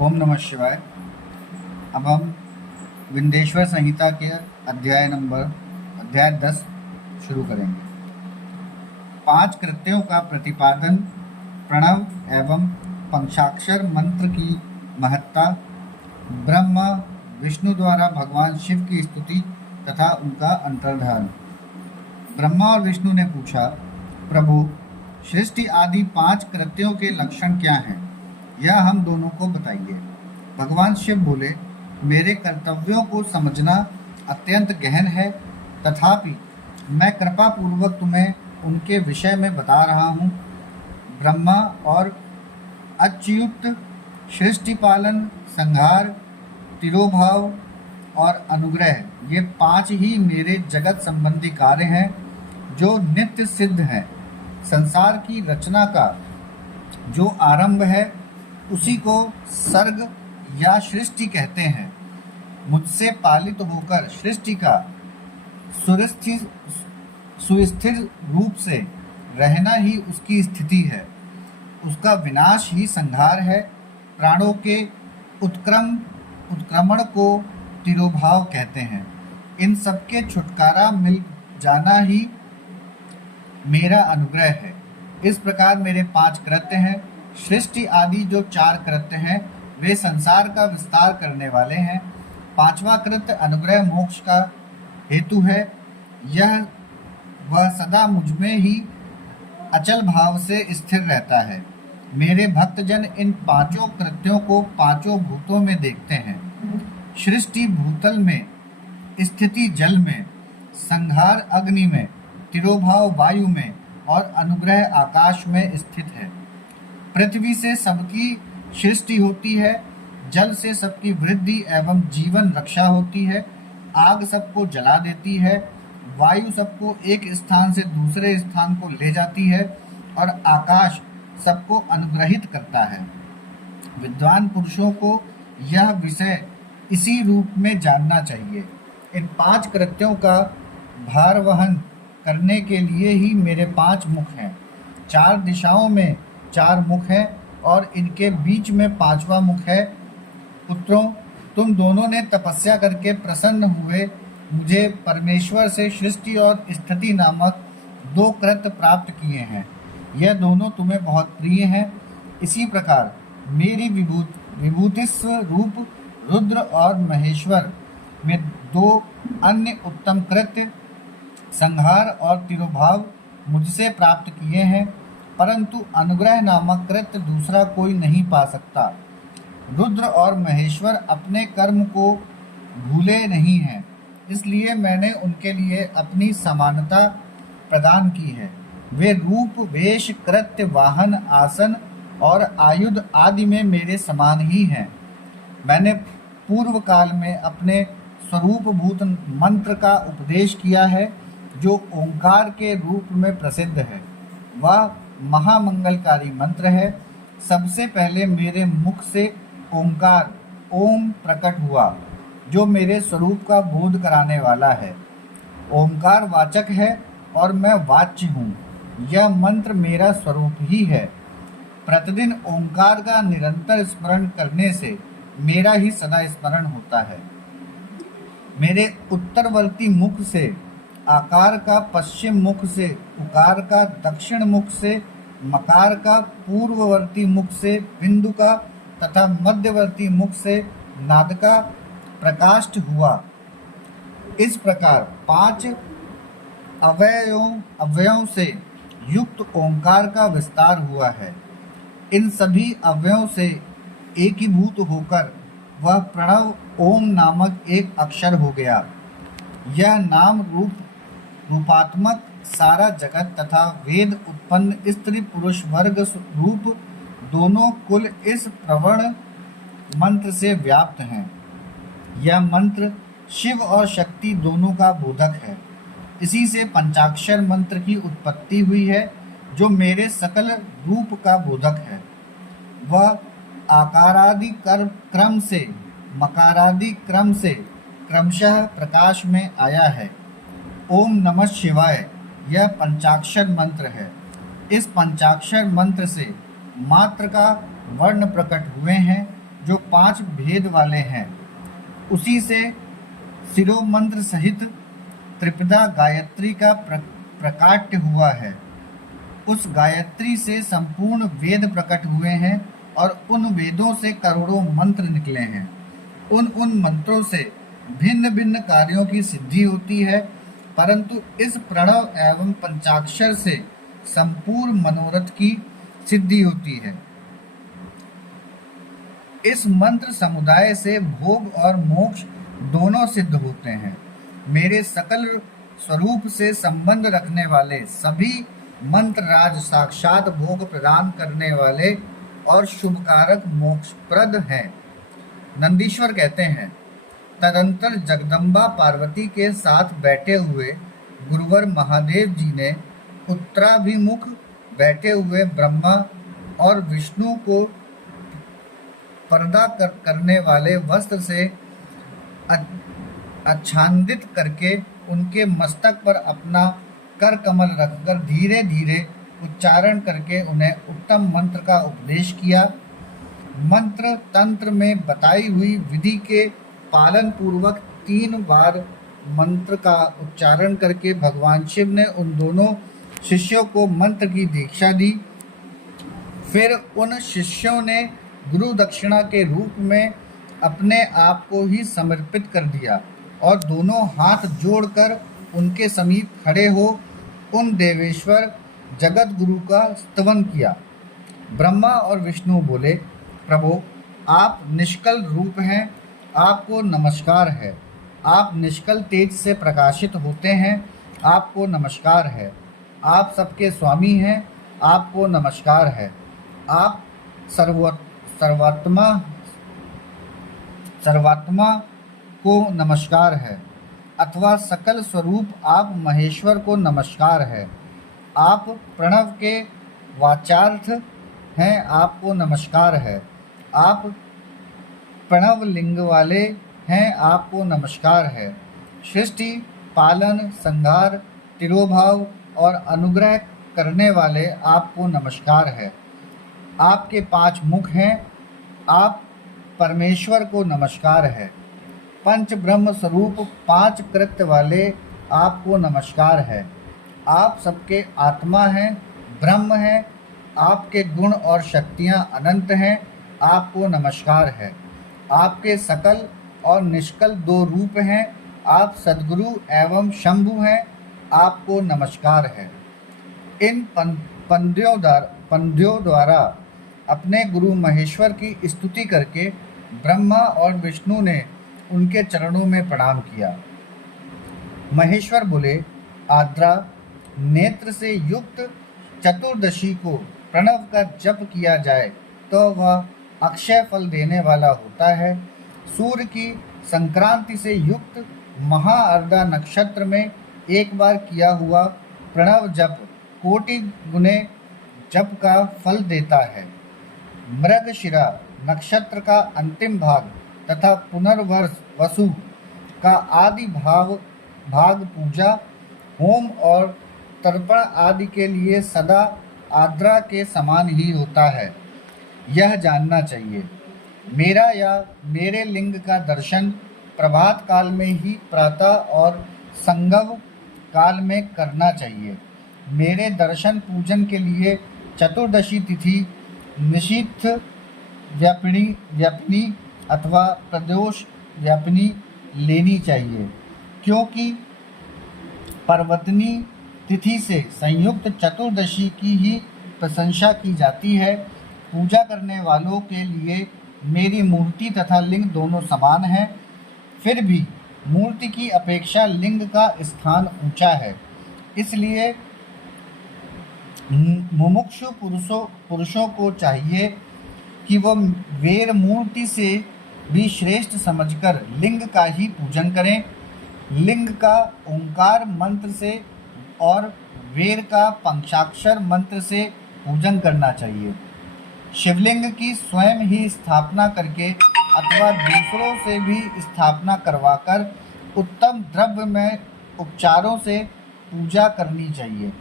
ओम नमः शिवाय। अब हम विंदेश्वर संहिता के अध्याय 10 शुरू करेंगे। 5 कृत्यों का प्रतिपादन, प्रणव एवं पंचाक्षर मंत्र की महत्ता, ब्रह्मा विष्णु द्वारा भगवान शिव की स्तुति तथा उनका अंतर्धान। ब्रह्मा और विष्णु ने पूछा, प्रभु, सृष्टि आदि 5 कृत्यों के लक्षण क्या हैं? यह हम दोनों को बताइए। भगवान शिव बोले, मेरे कर्तव्यों को समझना अत्यंत गहन है, तथापि मैं कृपा पूर्वक तुम्हें उनके विषय में बता रहा हूँ। ब्रह्मा और अच्युत सृष्टि पालन, संहार, तिरोभाव और अनुग्रह, ये 5 ही मेरे जगत संबंधी कार्य हैं जो नित्य सिद्ध हैं। संसार की रचना का जो आरंभ है उसी को सर्ग या सृष्टि कहते हैं। मुझसे पालित होकर सृष्टि का सुस्थिर रूप से रहना ही उसकी स्थिति है, उसका विनाश ही संहार है। प्राणों के उत्क्रमण को तिरोभाव कहते हैं। इन सबके छुटकारा मिल जाना ही मेरा अनुग्रह है। इस प्रकार मेरे 5 कृत्य हैं। सृष्टि आदि जो 4 कृत्य हैं वे संसार का विस्तार करने वाले हैं। 5वां कृत्य अनुग्रह मोक्ष का हेतु है। वह सदा मुझमें ही अचल भाव से स्थिर रहता है। मेरे भक्तजन इन 5 कृत्यों को 5 भूतों में देखते हैं। सृष्टि भूतल में, स्थिति जल में, संहार अग्नि में, तिरोभाव वायु में और अनुग्रह आकाश में स्थित है। पृथ्वी से सबकी सृष्टि होती है, जल से सबकी वृद्धि एवं जीवन रक्षा होती है, आग सबको जला देती है, वायु सबको एक स्थान से दूसरे स्थान को ले जाती है और आकाश सबको अनुग्रहित करता है। विद्वान पुरुषों को यह विषय इसी रूप में जानना चाहिए। इन 5 कृत्यों का भार वहन करने के लिए ही मेरे 5 मुख हैं। 4 दिशाओं में 4 मुख हैं और इनके बीच में 5वां मुख है। पुत्रों, तुम दोनों ने तपस्या करके प्रसन्न हुए मुझे परमेश्वर से सृष्टि और स्थिति नामक 2 कृत्य प्राप्त किए हैं। यह दोनों तुम्हें बहुत प्रिय हैं। इसी प्रकार मेरी विभूतिस्व रूप रुद्र और महेश्वर में 2 अन्य उत्तम कृत्य, संहार और तिरोभाव, मुझसे प्राप्त किए हैं, परंतु अनुग्रह नामक कृत्य दूसरा कोई नहीं पा सकता। रुद्र और महेश्वर अपने कर्म को भूले नहीं हैं, इसलिए मैंने उनके लिए अपनी समानता प्रदान की है। वे रूप, वेश, कृत्य, वाहन, आसन और आयुध आदि में मेरे समान ही हैं। मैंने पूर्व काल में अपने स्वरूपभूत मंत्र का उपदेश किया है जो ओंकार के रूप में प्रसिद्ध है। वह महामंगलकारी मंत्र है। सबसे पहले मेरे मुख से ओंकार, ओम प्रकट हुआ, जो मेरे स्वरूप का बोध कराने वाला है। ओंकार वाचक है और मैं वाच्य हूँ। यह मंत्र मेरा स्वरूप ही है। प्रतिदिन ओंकार का निरंतर स्मरण करने से मेरा ही सदा स्मरण होता है। मेरे उत्तरवर्ती मुख से, आकार का पश्चिम मुख से, उकार का दक्षिण मुख से, मकार का पूर्ववर्ती मुख से, बिंदु का तथा मध्यवर्ती मुख से नाद का प्रकाश हुआ। इस प्रकार 5 अवयवों से युक्त ओंकार का विस्तार हुआ है। इन सभी अवयवों से एकीभूत होकर वह प्रणव ओम नामक एक अक्षर हो गया। यह नाम रूपात्मक सारा जगत तथा वेद उत्पन्न स्त्री पुरुष वर्ग रूप दोनों कुल इस प्रवण मंत्र से व्याप्त हैं। यह मंत्र शिव और शक्ति दोनों का बोधक है। इसी से पंचाक्षर मंत्र की उत्पत्ति हुई है, जो मेरे सकल रूप का बोधक है। वह आकारादि क्रम से, मकारादि क्रम से क्रमशः प्रकाश में आया है। ओम नमः शिवाय यह पंचाक्षर मंत्र है। इस पंचाक्षर मंत्र से मात्र का वर्ण प्रकट हुए हैं, जो 5 भेद वाले हैं, उसी से शिरोमंत्र सहित त्रिपदा गायत्री का प्रकाट्य हुआ है। उस गायत्री से संपूर्ण वेद प्रकट हुए हैं और उन वेदों से करोड़ों मंत्र निकले हैं। उन मंत्रों से भिन्न भिन्न कार्यों की सिद्धि होती है, परंतु इस प्रणव एवं पंचाक्षर से संपूर्ण मनोरथ की सिद्धि होती है। इस मंत्र समुदाय से भोग और मोक्ष दोनों सिद्ध होते हैं। मेरे सकल स्वरूप से संबंध रखने वाले सभी मंत्र राज साक्षात भोग प्रदान करने वाले और शुभकारक मोक्षप्रद हैं। नंदीश्वर कहते हैं, तदंतर जगदम्बा पार्वती के साथ बैठे हुए गुरुवर महादेव जी ने उत्तराभिमुख बैठे हुए ब्रह्मा और विष्णु को पर्दा करने वाले वस्त्र से आच्छादित करके उनके मस्तक पर अपना कर कमल रखकर धीरे धीरे उच्चारण करके उन्हें उत्तम मंत्र का उपदेश किया। मंत्र तंत्र में बताई हुई विधि के पालन पूर्वक 3 बार मंत्र का उच्चारण करके भगवान शिव ने उन दोनों शिष्यों को मंत्र की दीक्षा दी। फिर उन शिष्यों ने गुरु दक्षिणा के रूप में अपने आप को ही समर्पित कर दिया और दोनों हाथ जोड़कर उनके समीप खड़े हो उन देवेश्वर जगत गुरु का स्तवन किया। ब्रह्मा और विष्णु बोले, प्रभु आप निष्कल रूप हैं, आपको नमस्कार है। आप निष्कल तेज से प्रकाशित होते हैं, आपको नमस्कार है। आप सबके स्वामी हैं, आपको नमस्कार है। आप सर्वात्मा को नमस्कार है, अथवा सकल स्वरूप आप महेश्वर को नमस्कार है। आप प्रणव के वाचार्थ हैं, आपको नमस्कार है। आप प्रणव लिंग वाले हैं, आपको नमस्कार है। सृष्टि, पालन, संहार, तिरोभाव और अनुग्रह करने वाले आपको नमस्कार है। आपके 5 मुख हैं, आप परमेश्वर को नमस्कार है। पंच ब्रह्म स्वरूप 5 कृत्य वाले आपको नमस्कार है। आप सबके आत्मा हैं, ब्रह्म हैं। आपके गुण और शक्तियाँ अनंत हैं, आपको नमस्कार है। आपके सकल और निष्कल 2 रूप हैं। आप सद्गुरु एवं शंभु हैं, आपको नमस्कार है। इन पंद्यों द्वारा अपने गुरु महेश्वर की स्तुति करके ब्रह्मा और विष्णु ने उनके चरणों में प्रणाम किया। महेश्वर बोले, आद्रा नेत्र से युक्त चतुर्दशी को प्रणव का जप किया जाए तो वह अक्षय फल देने वाला होता है। सूर्य की संक्रांति से युक्त महाअर्धा नक्षत्र में एक बार किया हुआ प्रणव जप कोटि गुने जप का फल देता है। मृगशिरा नक्षत्र का अंतिम भाग तथा पुनर्वसु वसु का आदि भाग पूजा, होम और तर्पण आदि के लिए सदा आद्रा के समान ही होता है। यह जानना चाहिए। मेरा या मेरे लिंग का दर्शन प्रभात काल में ही प्रातः और संगम काल में करना चाहिए। मेरे दर्शन पूजन के लिए चतुर्दशी तिथि निशीथ व्यापिनी अथवा प्रदोष व्यापिनी लेनी चाहिए, क्योंकि पर्वतनी तिथि से संयुक्त चतुर्दशी की ही प्रशंसा की जाती है। पूजा करने वालों के लिए मेरी मूर्ति तथा लिंग दोनों समान हैं, फिर भी मूर्ति की अपेक्षा लिंग का स्थान ऊंचा है। इसलिए मुमुक्षु पुरुषों को चाहिए कि वह वेर मूर्ति से भी श्रेष्ठ समझकर लिंग का ही पूजन करें। लिंग का ओंकार मंत्र से और वेर का पंचाक्षर मंत्र से पूजन करना चाहिए। शिवलिंग की स्वयं ही स्थापना करके अथवा दूसरों से भी स्थापना करवाकर उत्तम द्रव्य में उपचारों से पूजा करनी चाहिए।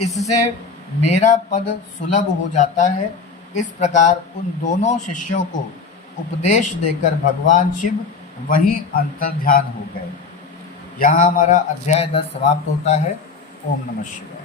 इससे मेरा पद सुलभ हो जाता है। इस प्रकार उन दोनों शिष्यों को उपदेश देकर भगवान शिव वहीं अंतर ध्यान हो गए। यहाँ हमारा अध्याय 10 समाप्त होता है। ओम नमः शिवाय।